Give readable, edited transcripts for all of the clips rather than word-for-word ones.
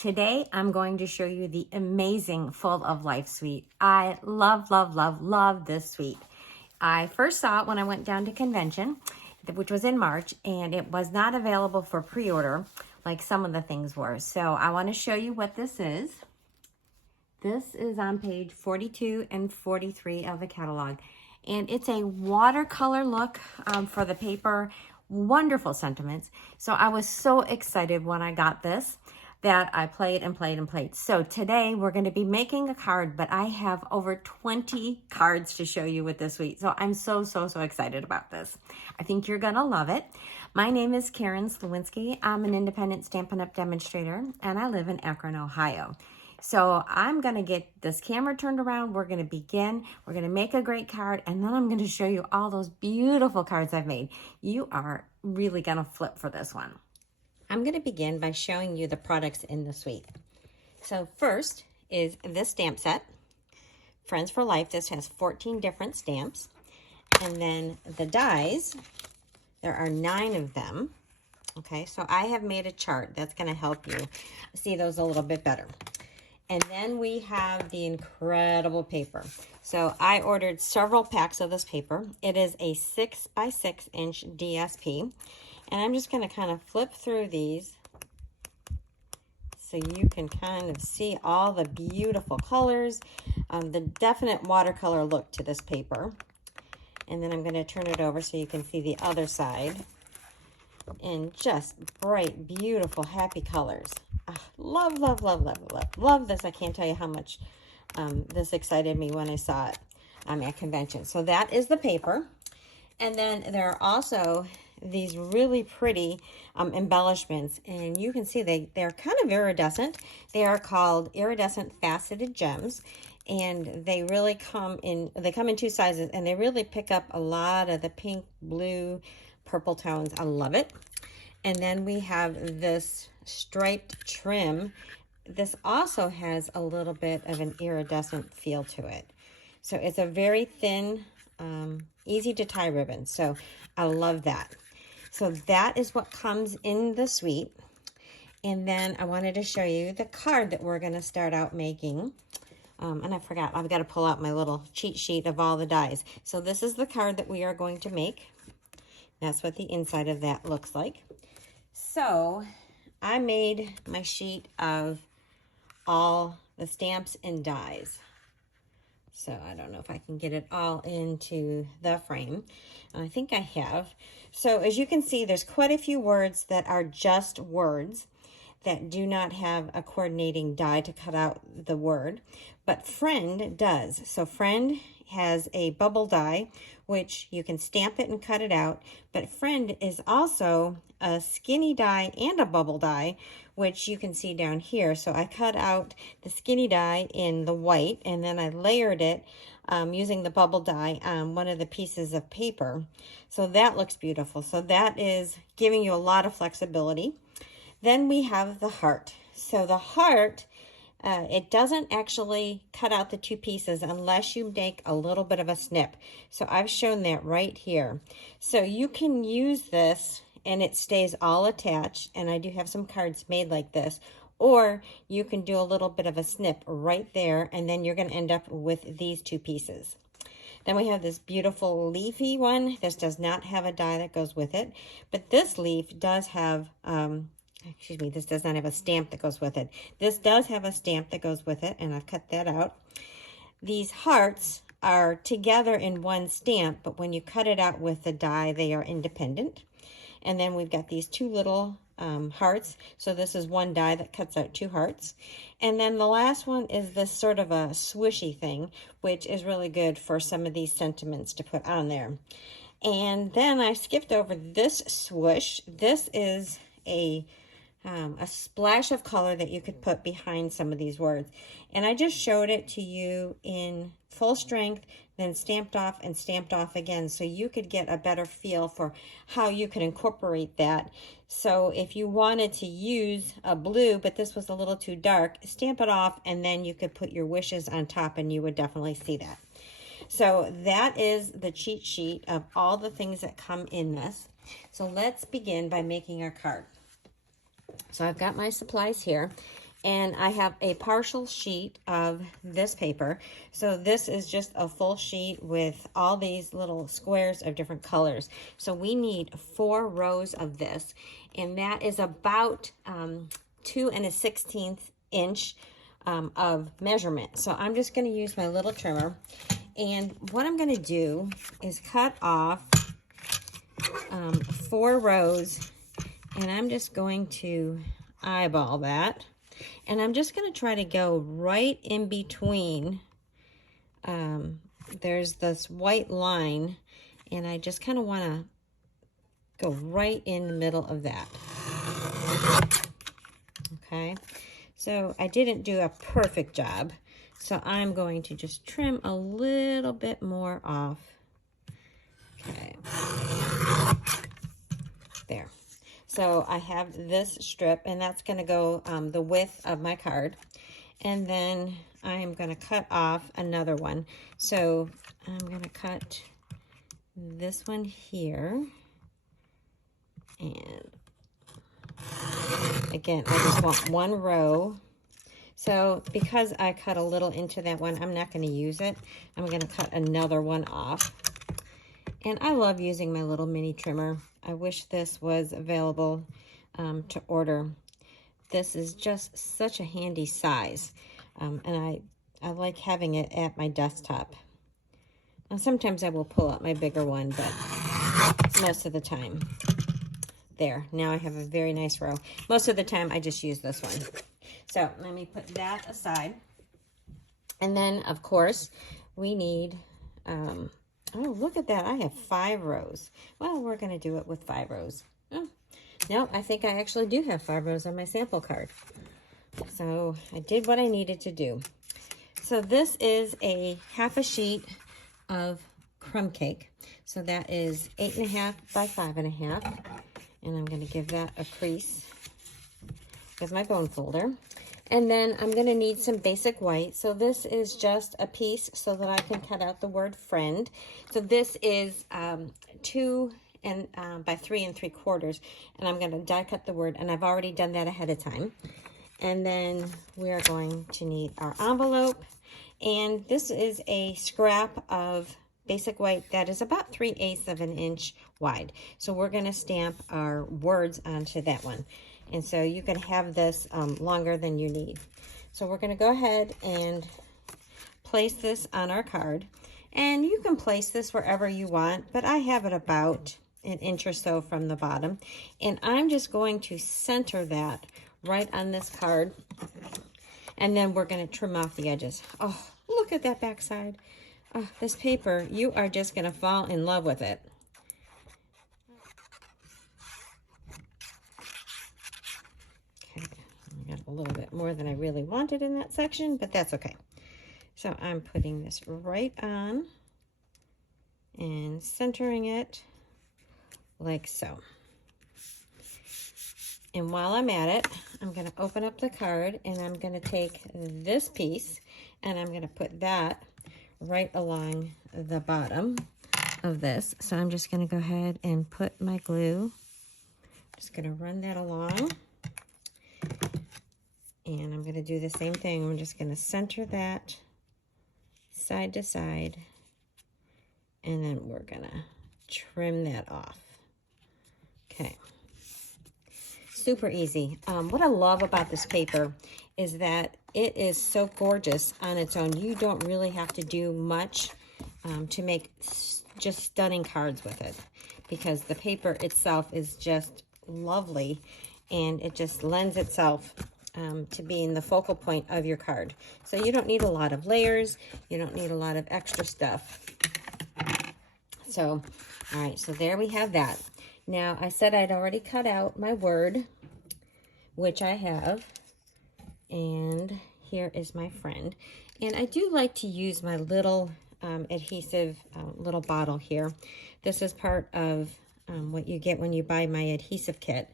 Today, I'm going to show you the amazing Full of Life suite. I love, love, love, love this suite. I first saw it when I went down to convention, which was in March, and it was not available for pre-order like some of the things were. So I want to show you what this is. This is on page 42 and 43 of the catalog. And it's a watercolor look for the paper. Wonderful sentiments. So I was so excited when I got this that I played and played and played. So today we're going to be making a card, but I have over 20 cards to show you with this suite. So I'm so excited about this. I think you're going to love it. My name is Karen Slawinski. I'm an independent Stampin' Up! Demonstrator, and I live in Akron, Ohio. So I'm going to get this camera turned around. We're going to begin. We're going to make a great card, and then I'm going to show you all those beautiful cards I've made. You are really going to flip for this one. I'm going to begin by showing you the products in the suite. So first is this stamp set, Friends for Life. This has 14 different stamps. And then the dies, there are 9 of them. Okay, so I have made a chart that's going to help you see those a little bit better. And then we have the incredible paper. So I ordered several packs of this paper. It is a 6 by 6 inch DSP. And I'm just going to kind of flip through these so you can kind of see all the beautiful colors, the definite watercolor look to this paper. And then I'm going to turn it over so you can see the other side. And just bright, beautiful, happy colors. Love, love, love, love, love, love this. I can't tell you how much this excited me when I saw it at convention. So that is the paper. And then there are also these really pretty embellishments, and you can see they're kind of iridescent. They are called iridescent faceted gems, and they really come in 2 sizes, and they really pick up a lot of the pink, blue, purple tones. I love it. And then we have this striped trim. This also has a little bit of an iridescent feel to it. So it's a very thin, easy to tie ribbon. So I love that. So that is what comes in the suite. And then I wanted to show you the card that we're going to start out making. And I forgot, I've got to pull out my little cheat sheet of all the dies. So this is the card that we are going to make. That's what the inside of that looks like. So I made my sheet of all the stamps and dies. So I don't know if I can get it all into the frame. I think I have. So as you can see, there's quite a few words that are just words that do not have a coordinating die to cut out the word. But friend does. So friend has a bubble die, which you can stamp it and cut it out. But friend is also a skinny die and a bubble die, which you can see down here. So I cut out the skinny die in the white, and then I layered it using the bubble die on one of the pieces of paper. So that looks beautiful. So that is giving you a lot of flexibility. Then we have the heart. So the heart, it doesn't actually cut out the 2 pieces unless you make a little bit of a snip. So I've shown that right here. So you can use this and it stays all attached, and I do have some cards made like this, or you can do a little bit of a snip right there, and then you're going to end up with these 2 pieces. Then we have this beautiful leafy one. This does not have a die that goes with it, but this leaf does have, this does not have a stamp that goes with it. This does have a stamp that goes with it, and I've cut that out. These hearts are together in one stamp, but when you cut it out with the die, they are independent. And then we've got these 2 little hearts. So this is one die that cuts out 2 hearts. And then the last one is this sort of a swishy thing, which is really good for some of these sentiments to put on there. And then I skipped over this swoosh. This is a splash of color that you could put behind some of these words. And I just showed it to you in full strength, then stamped off and stamped off again, so you could get a better feel for how you could incorporate that. So if you wanted to use a blue, but this was a little too dark, stamp it off, and then you could put your wishes on top, and you would definitely see that. So that is the cheat sheet of all the things that come in this. So let's begin by making our card. So I've got my supplies here, And I have a partial sheet of this paper. So this is just a full sheet with all these little squares of different colors. So we need 4 rows of this, and that is about 2 1/16 inch of measurement. So I'm just going to use my little trimmer, and what I'm going to do is cut off 4 rows, and I'm just going to eyeball that. And I'm just going to try to go right in between. There's this white line, and I just kind of want to go right in the middle of that. Okay, so I didn't do a perfect job, so I'm going to just trim a little bit more off. Okay, there. So I have this strip, and that's going to go the width of my card. And then I am going to cut off another one. So I'm going to cut this one here. And again, I just want 1 row. So because I cut a little into that one, I'm not going to use it. I'm going to cut another one off. And I love using my little mini trimmer. I wish this was available to order. This is just such a handy size. And I like having it at my desktop. And sometimes I will pull out my bigger one, but most of the time. There, now I have a very nice row. Most of the time I just use this one. So let me put that aside. And then, of course, we need... oh, look at that. I have 5 rows. Well, we're going to do it with 5 rows. Oh, no, I think I actually do have 5 rows on my sample card. So I did what I needed to do. So this is a half a sheet of crumb cake. So that is 8.5 by 5.5. And I'm going to give that a crease with my bone folder. And then I'm going to need some basic white. So this is just a piece so that I can cut out the word friend. So this is 2 by 3 3/4. And I'm going to die cut the word. And I've already done that ahead of time. And then we are going to need our envelope. And this is a scrap of basic white that is about 3/8 of an inch wide. So we're going to stamp our words onto that one. And so you can have this longer than you need. So we're going to go ahead and place this on our card. And you can place this wherever you want, but I have it about 1 inch or so from the bottom. And I'm just going to center that right on this card. And then we're going to trim off the edges. Oh, look at that back side. Oh, this paper, you are just going to fall in love with it. I got a little bit more than I really wanted in that section, but that's okay. So I'm putting this right on and centering it like so. And while I'm at it, I'm going to open up the card, and I'm going to take this piece and I'm going to put that right along the bottom of this. So I'm just going to go ahead and put my glue. Just going to run that along. And I'm going to do the same thing. I'm just going to center that side to side. And then we're going to trim that off. Okay. Super easy. What I love about this paper is that it is so gorgeous on its own. You don't really have to do much to make just stunning cards with it, because the paper itself is just lovely, and it just lends itself to being the focal point of your card. So you don't need a lot of layers. You don't need a lot of extra stuff. So, all right, so there we have that. Now, I said I'd already cut out my word, which I have. And here is my friend. And I do like to use my little adhesive little bottle here. This is part of what you get when you buy my adhesive kit.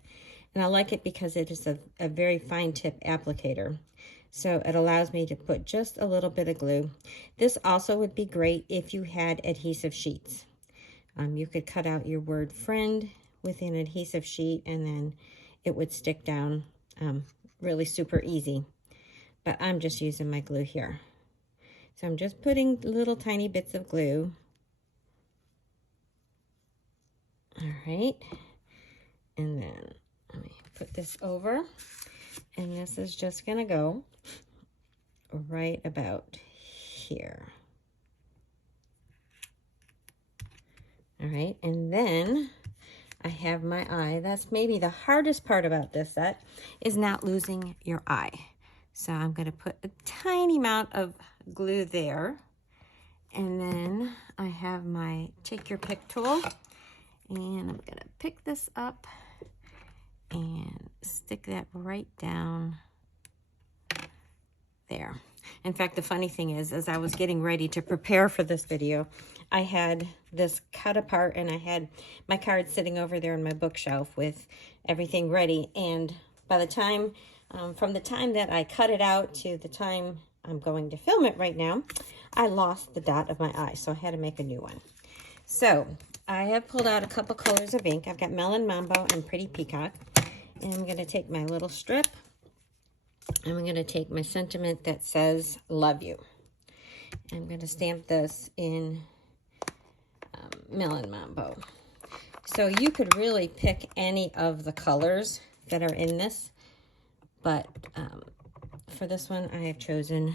And I like it because it is a very fine tip applicator. So it allows me to put just a little bit of glue. This also would be great if you had adhesive sheets. You could cut out your word friend with an adhesive sheet, and then it would stick down really super easy. but I'm just using my glue here. So I'm just putting little tiny bits of glue. All right, and then let me put this over, and this is just gonna go right about here. All right, and then I have my eye. That's maybe the hardest part about this set, is not losing your eye. So I'm gonna put a tiny amount of glue there, and then I have my take your pick tool, and I'm gonna pick this up and stick that right down there. In fact, the funny thing is, as I was getting ready to prepare for this video, I had this cut apart and I had my cards sitting over there in my bookshelf with everything ready. And by the time, from the time that I cut it out to the time I'm going to film it right now, I lost the dot of my eye. So I had to make a new one. So I have pulled out a couple colors of ink. I've got Melon Mambo and Pretty Peacock. And I'm going to take my little strip. I'm going to take my sentiment that says, love you. I'm going to stamp this in Melon Mambo. So you could really pick any of the colors that are in this. But for this one, I have chosen,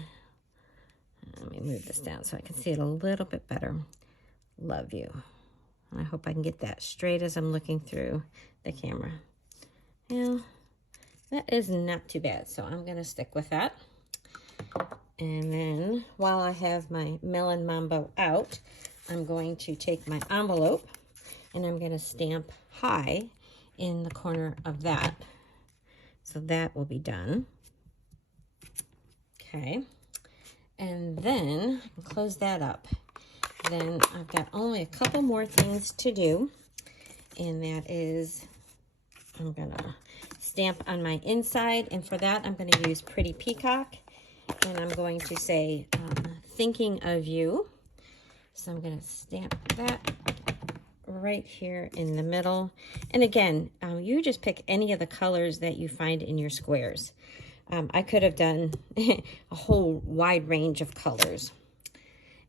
let me move this down so I can see it a little bit better. Love you. And I hope I can get that straight as I'm looking through the camera. Yeah, that is not too bad. So I'm going to stick with that. And then while I have my Melon Mambo out, I'm going to take my envelope and I'm going to stamp high in the corner of that. So that will be done. Okay. And then I can close that up. Then I've got only a couple more things to do. And that is, I'm going to stamp on my inside. And for that, I'm going to use Pretty Peacock. And I'm going to say, thinking of you. So I'm going to stamp that right here in the middle. And again, you just pick any of the colors that you find in your squares. I could have done a whole wide range of colors.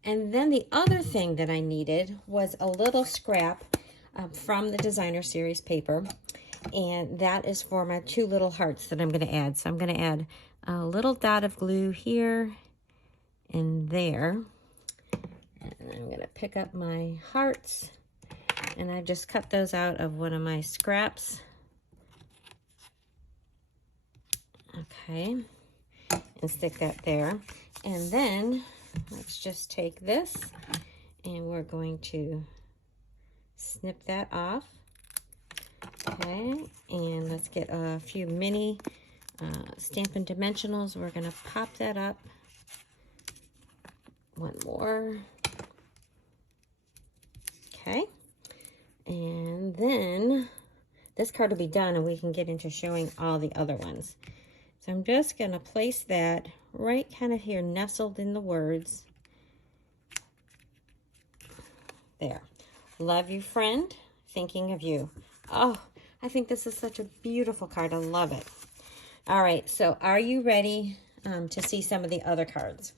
And then the other thing that I needed was a little scrap from the Designer Series paper. And that is for my two little hearts that I'm going to add. So I'm going to add a little dot of glue here and there. And I'm going to pick up my hearts. And I just cut those out of one of my scraps. Okay. And stick that there. And then let's just take this and we're going to snip that off. Okay, and let's get a few mini Stampin' Dimensionals. We're going to pop that up. One more. Okay, and then this card will be done and we can get into showing all the other ones. So I'm just going to place that right kind of here, nestled in the words. There. Love you, friend. Thinking of you. Oh, I think this is such a beautiful card. I love it. All right, so are you ready to see some of the other cards?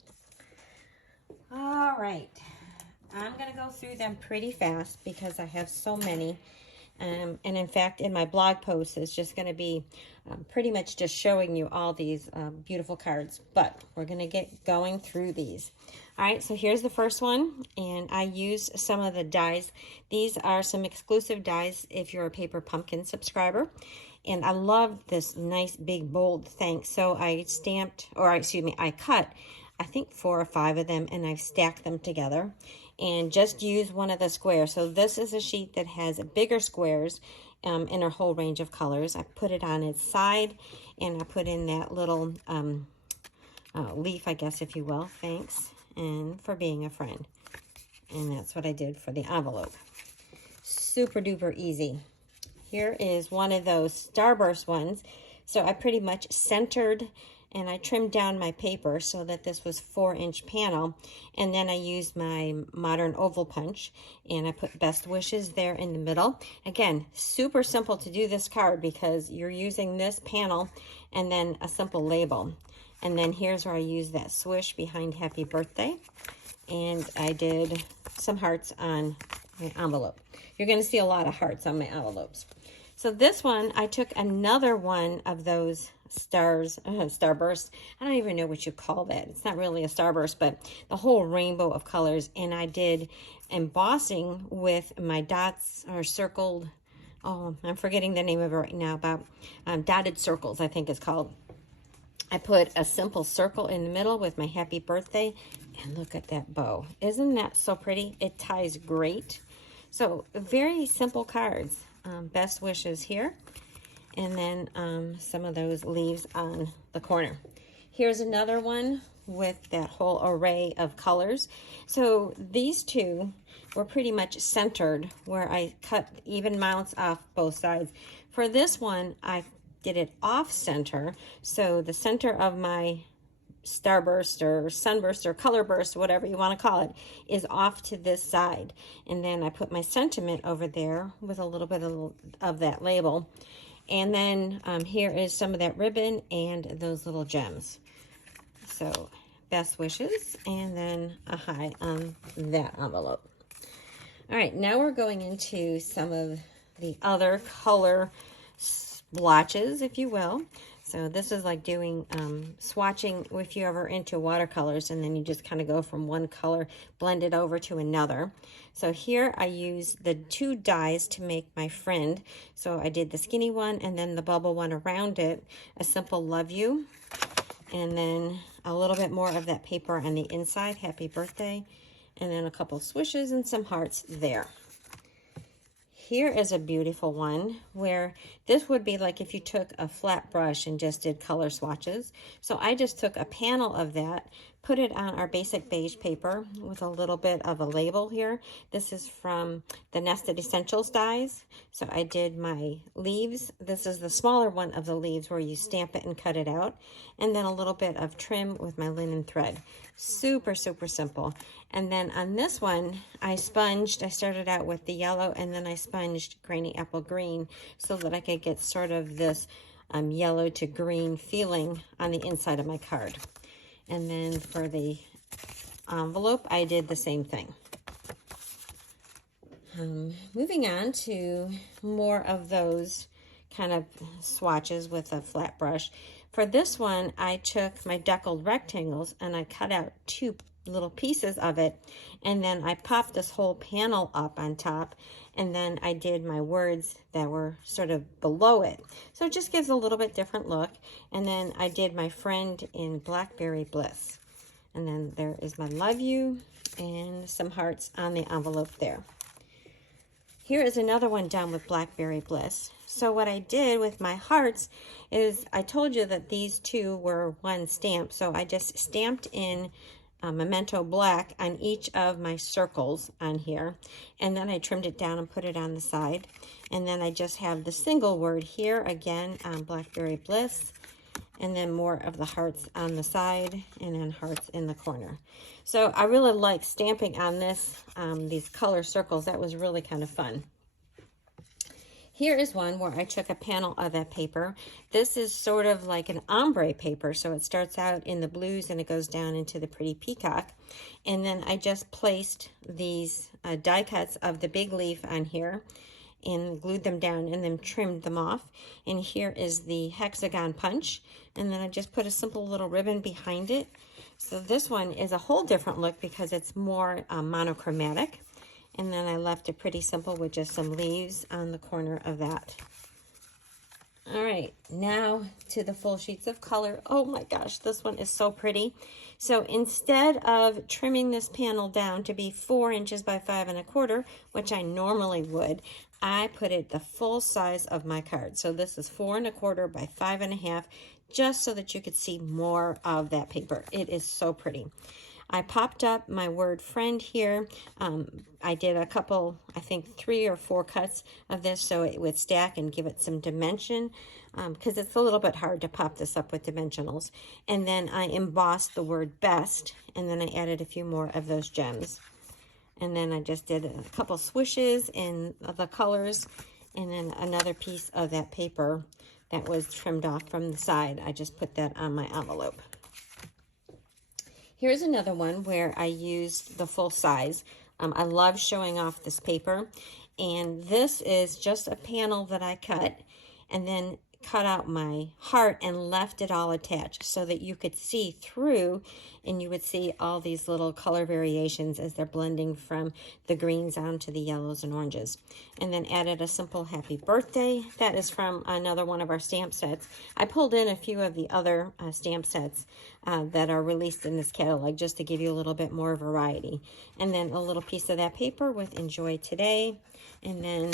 All right. I'm going to go through them pretty fast because I have so many. And in fact, in my blog post, it's just going to be pretty much just showing you all these beautiful cards. But we're going to get going through these. All right, so here's the first one. And I used some of the dies. These are some exclusive dies if you're a Paper Pumpkin subscriber. And I love this nice, big, bold thing. So I stamped, or excuse me, I cut, I think 4 or 5 of them, and I've stacked them together. And just use one of the squares. So this is a sheet that has bigger squares in a whole range of colors. I put it on its side, and I put in that little leaf, I guess, if you will. Thanks, and for being a friend. And that's what I did for the envelope. Super duper easy. Here is one of those Starburst ones. So I pretty much centered and I trimmed down my paper so that this was 4-inch panel. And then I used my modern oval punch and I put best wishes there in the middle. Again, super simple to do this card because you're using this panel and then a simple label. And then here's where I used that swish behind happy birthday. And I did some hearts on my envelope. You're going to see a lot of hearts on my envelopes. So this one, I took another one of those starbursts. I don't even know what you call that. It's not really a starburst, but the whole rainbow of colors. And I did embossing with my dots or circled, oh, I'm forgetting the name of it right now, about dotted circles, I think it's called. I put a simple circle in the middle with my happy birthday, and look at that bow. Isn't that so pretty? It ties great. So very simple cards. Best wishes here, and then some of those leaves on the corner. Here's another one with that whole array of colors. So these two were pretty much centered where I cut even mounts off both sides. For this one, I did it off center, so the center of my starburst or sunburst or color burst, whatever you want to call it, is off to this side. And then I put my sentiment over there with a little bit of that label. And then here is some of that ribbon and those little gems. So best wishes, and then a hi on that envelope. All right, now we're going into some of the other color splotches, if you will. So this is like doing swatching if you're ever into watercolors, and then you just kind of go from one color, blend it over to another. So here I use the two dies to make my friend. So I did the skinny one and then the bubble one around it, a simple love you, and then a little bit more of that paper on the inside, happy birthday, and then a couple swishes and some hearts there. Here is a beautiful one where this would be like if you took a flat brush and just did color swatches. So I just took a panel of that, put it on our basic beige paper with a little bit of a label here. This is from the Nested Essentials dies. So I did my leaves. This is the smaller one of the leaves where you stamp it and cut it out. And then a little bit of trim with my linen thread. Super, super simple. And then on this one, I started out with the yellow, and then I sponged Granny Apple Green so that I could get sort of this yellow to green feeling on the inside of my card. And then for the envelope, I did the same thing. Moving on to more of those kind of swatches with a flat brush. For this one, I took my deckled rectangles and I cut out two little pieces of it, and then I popped this whole panel up on top, and then I did my words that were sort of below it. So it just gives a little bit different look. And then I did my friend in Blackberry Bliss. And then there is my love you and some hearts on the envelope there. Here is another one done with Blackberry Bliss. So what I did with my hearts is I told you that these two were one stamp. So I just stamped in Memento Black on each of my circles on here, and then I trimmed it down and put it on the side. And then I just have the single word here again on Blackberry Bliss, and then more of the hearts on the side, and then hearts in the corner. So I really like stamping on this, these color circles. That was really kind of fun. Here is one where I took a panel of that paper. This is sort of like an ombre paper, so it starts out in the blues and it goes down into the pretty peacock. And then I just placed these die cuts of the big leaf on here and glued them down and then trimmed them off. And here is the hexagon punch. And then I just put a simple little ribbon behind it. So this one is a whole different look because it's more monochromatic. And then I left it pretty simple with just some leaves on the corner of that. All right, now to the full sheets of color. Oh my gosh, this one is so pretty. So instead of trimming this panel down to be 4 inches by 5 1/4, which I normally would, I put it the full size of my card. So this is 4 1/4 by 5 1/2, just so that you could see more of that paper. It is so pretty. I popped up my word friend here. I did a couple, I think 3 or 4 cuts of this so it would stack and give it some dimension, because it's a little bit hard to pop this up with dimensionals. And then I embossed the word best, and then I added a few more of those gems. And then I just did a couple swishes in the colors, and then another piece of that paper that was trimmed off from the side. I just put that on my envelope. Here's another one where I used the full size. I love showing off this paper. And this is just a panel that I cut and then cut out my heart and left it all attached so that you could see through and you would see all these little color variations as they're blending from the greens onto the yellows and oranges. And then added a simple happy birthday. That is from another one of our stamp sets. I pulled in a few of the other stamp sets that are released in this catalog just to give you a little bit more variety. And then a little piece of that paper with enjoy today, and then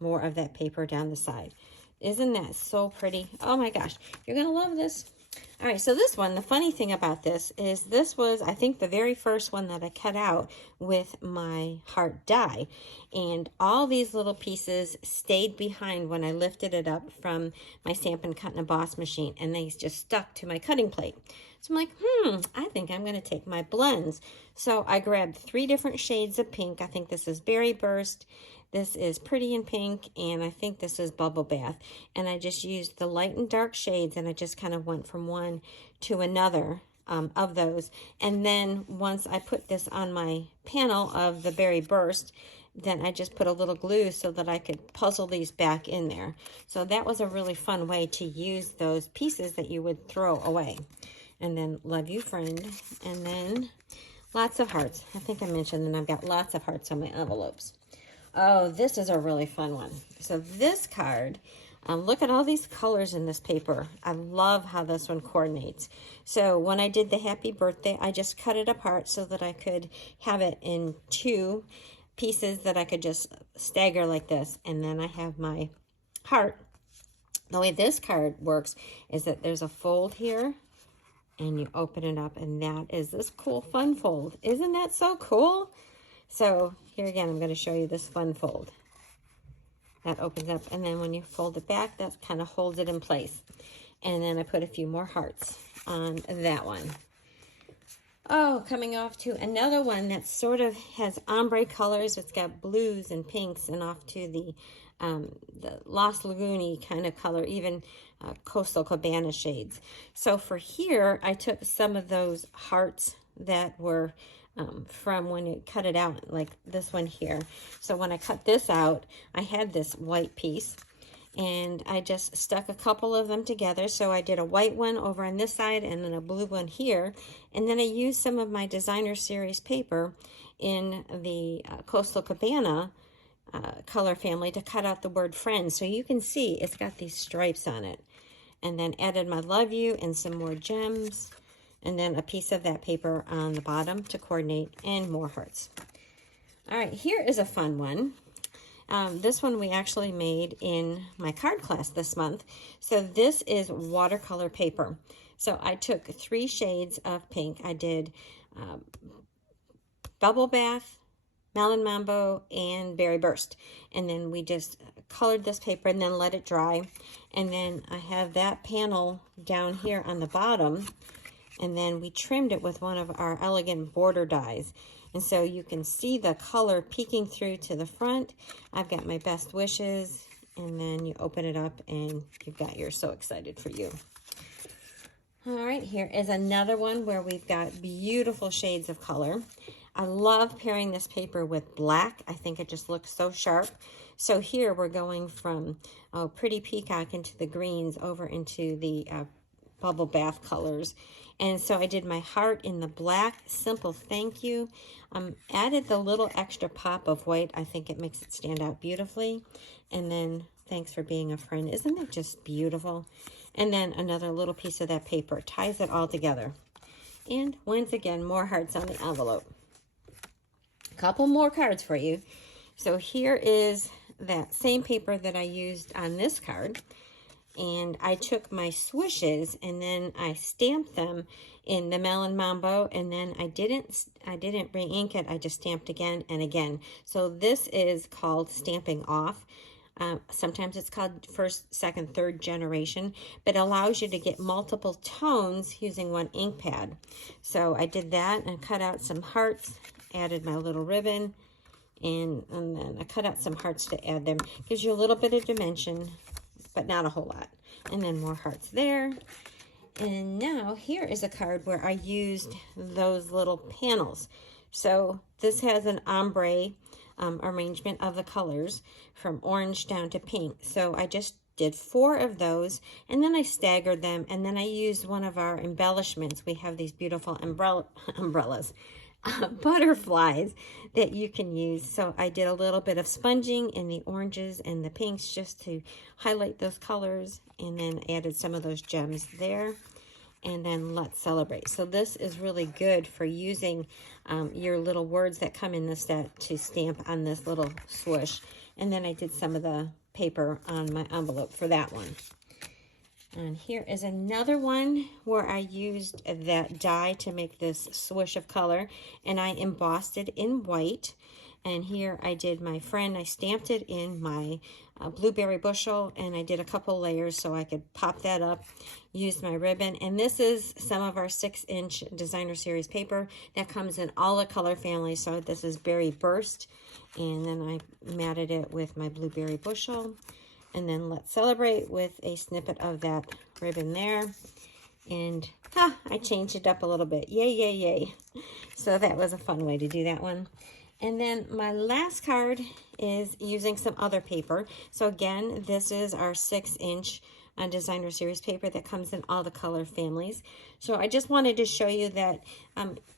more of that paper down the side. Isn't that so pretty? Oh my gosh, you're gonna love this. All right, so this one, the funny thing about this is this was, I think, the very first one that I cut out with my heart die. And all these little pieces stayed behind when I lifted it up from my Stampin' Cut and Emboss machine, and they just stuck to my cutting plate. So I'm like, I think I'm gonna take my blends. So I grabbed 3 different shades of pink. I think this is Berry Burst, this is Pretty in Pink, and I think this is Bubble Bath. And I just used the light and dark shades, and I just kind of went from one to another of those. And then once I put this on my panel of the Berry Burst, then I just put a little glue so that I could puzzle these back in there. So that was a really fun way to use those pieces that you would throw away. And then Love You Friend, and then lots of hearts. I think I mentioned that I've got lots of hearts on my envelopes. Oh, this is a really fun one. So this card, look at all these colors in this paper. I love how this one coordinates. So when I did the happy birthday, I just cut it apart so that I could have it in 2 pieces that I could just stagger like this. And then I have my heart. The way this card works is that there's a fold here, and you open it up, and that is this cool fun fold. Isn't that so cool? So here again, I'm going to show you this fun fold. That opens up, and then when you fold it back, that kind of holds it in place. And then I put a few more hearts on that one. Oh, coming off to another one that sort of has ombre colors. It's got blues and pinks, and off to the Lost Lagoon-y kind of color, even Coastal Cabana shades. So for here, I took some of those hearts that were from when you cut it out, like this one here. So when I cut this out, I had this white piece, and I just stuck a couple of them together. So I did a white one over on this side and then a blue one here, and then I used some of my designer series paper in the Coastal Cabana color family to cut out the word friend. So you can see it's got these stripes on it, and then added my Love You and some more gems, and then a piece of that paper on the bottom to coordinate, and more hearts. All right, here is a fun one. This one we actually made in my card class this month. So this is watercolor paper. So I took 3 shades of pink. I did Bubble Bath, Melon Mambo, and Berry Burst. And then we just colored this paper and then let it dry. And then I have that panel down here on the bottom. And then we trimmed it with one of our elegant border dies. And so you can see the color peeking through to the front. I've got my best wishes, and then you open it up and you've got your So Excited for You. All right, here is another one where we've got beautiful shades of color. I love pairing this paper with black. I think it just looks so sharp. So here we're going from Pretty Peacock into the greens over into the Bubble Bath colors. And so I did my heart in the black, simple thank you. Added the little extra pop of white. I think it makes it stand out beautifully. And then thanks for being a friend. Isn't it just beautiful? And then another little piece of that paper ties it all together. And once again, more hearts on the envelope. A couple more cards for you. So here is that same paper that I used on this card. And I took my swishes and then I stamped them in the Melon Mambo, and then I didn't re-ink it. I just stamped again and again. So this is called stamping off. Sometimes it's called first, second, third generation, but it allows you to get multiple tones using one ink pad. So I did that and cut out some hearts, added my little ribbon, and then I cut out some hearts to add them. Gives you a little bit of dimension, but not a whole lot. And then more hearts there. And now here is a card where I used those little panels. So this has an ombre arrangement of the colors from orange down to pink. So I just did 4 of those, and then I staggered them, and then I used one of our embellishments. We have these beautiful umbrellas, butterflies that you can use. So I did a little bit of sponging in the oranges and the pinks just to highlight those colors, and then added some of those gems there. And then let's celebrate. So this is really good for using your little words that come in the set to stamp on this little swoosh. And then I did some of the paper on my envelope for that one. And here is another one where I used that die to make this swoosh of color, and I embossed it in white. And here I did my friend, I stamped it in my blueberry bushel, and I did a couple layers so I could pop that up, used my ribbon. And this is some of our 6-inch designer series paper that comes in all the color families. So this is Berry Burst, and then I matted it with my blueberry bushel. And then let's celebrate with a snippet of that ribbon there. And I changed it up a little bit. Yay, yay, yay. So that was a fun way to do that one. And then my last card is using some other paper. So again, this is our 6-inch designer series paper that comes in all the color families. So I just wanted to show you that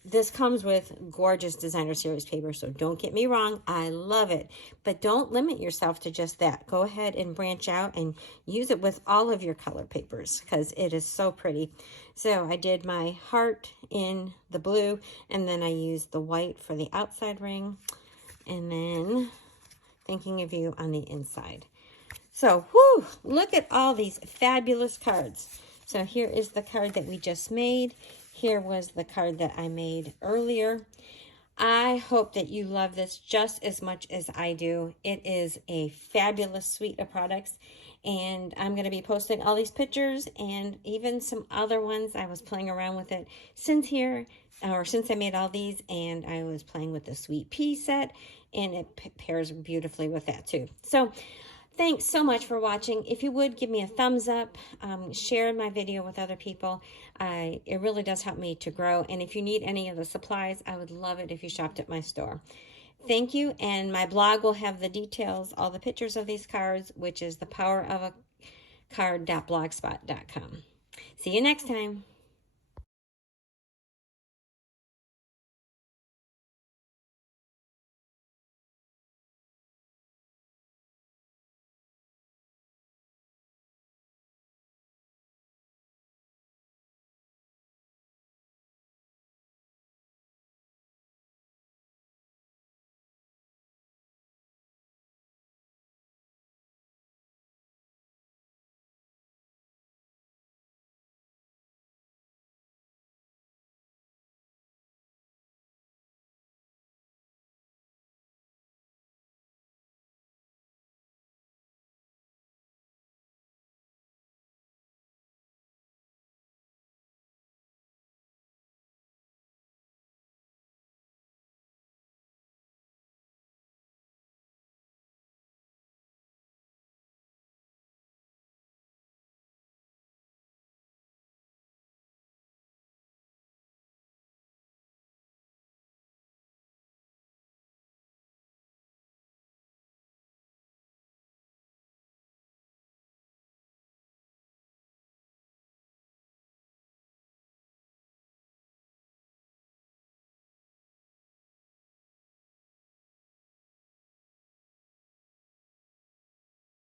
this comes with gorgeous designer series paper. So don't get me wrong, I love it. But don't limit yourself to just that. Go ahead and branch out and use it with all of your color papers because it is so pretty. So I did my heart in the blue, and then I used the white for the outside ring, and then thinking of you on the inside. So, whoo, look at all these fabulous cards. So here is the card that we just made. Here was the card that I made earlier. I hope that you love this just as much as I do. It is a fabulous suite of products, and I'm going to be posting all these pictures and even some other ones. I was playing around with it since I made all these, and I was playing with the Sweet Pea set, and it pairs beautifully with that too. So thanks so much for watching. If you would, give me a thumbs up, share my video with other people. It really does help me to grow. And if you need any of the supplies, I would love it if you shopped at my store. Thank you. And my blog will have the details, all the pictures of these cards, which is thepowerofacard.blogspot.com. See you next time.